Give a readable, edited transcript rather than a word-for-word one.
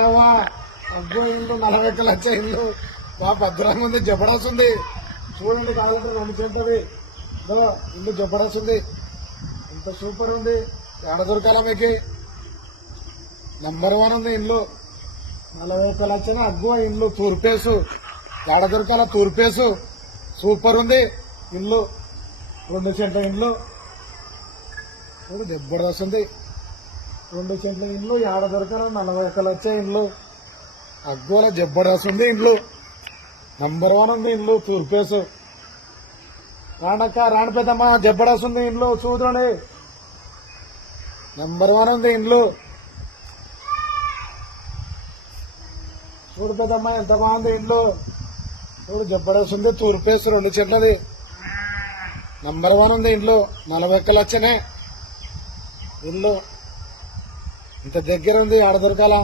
అబ్బో ఇల్లు 40 లక్షల ఇల్లు బాగా భద్రంగా ఉంది, జబర్దస్త్ చూడండి. కావాలంటే 2 సెంట్లది ఇల్లు జబర్దస్త్, ఇంత సూపర్ ఉంది. ఎడ దొరకాల మీకు నంబర్ 1 ఉంది ఇల్లు. 40 లక్షల అగ్గువ ఇల్లు, తూర్పేసు. ఎడ దొరకాల తూర్పేసు, సూపర్ ఉంది ఇల్లు. 2 సెంట్ల ఇల్లు చూడు, జబర్దస్త్ ఉంది. 2 సెంట్ల ఇల్లు ఏడ దొరకాల 40 లక్షల ఇల్లు. అగ్గోల జబర్దస్త్ ఉంది ఇల్లు. నంబర్ 1 ఉంది ఇల్లు, తూర్పేసు. రానక్క రాని పెద్దమ్మా, జబర్దస్త్ ఉంది ఇల్లు చూడండి. నంబర్ 1 ఉంది ఇల్లు. చూడు పెద్దమ్మా ఎంత బాగుంది ఇల్లు. చూడు జబర్దస్త్ ఉంది, తూర్పేసు, 2 సెంట్లది. నంబర్ 1 ఉంది ఇల్లు. 40 లక్షనే ఇల్లు. ఇంత దగ్గర ఉంది, ఆడ దొరకాల.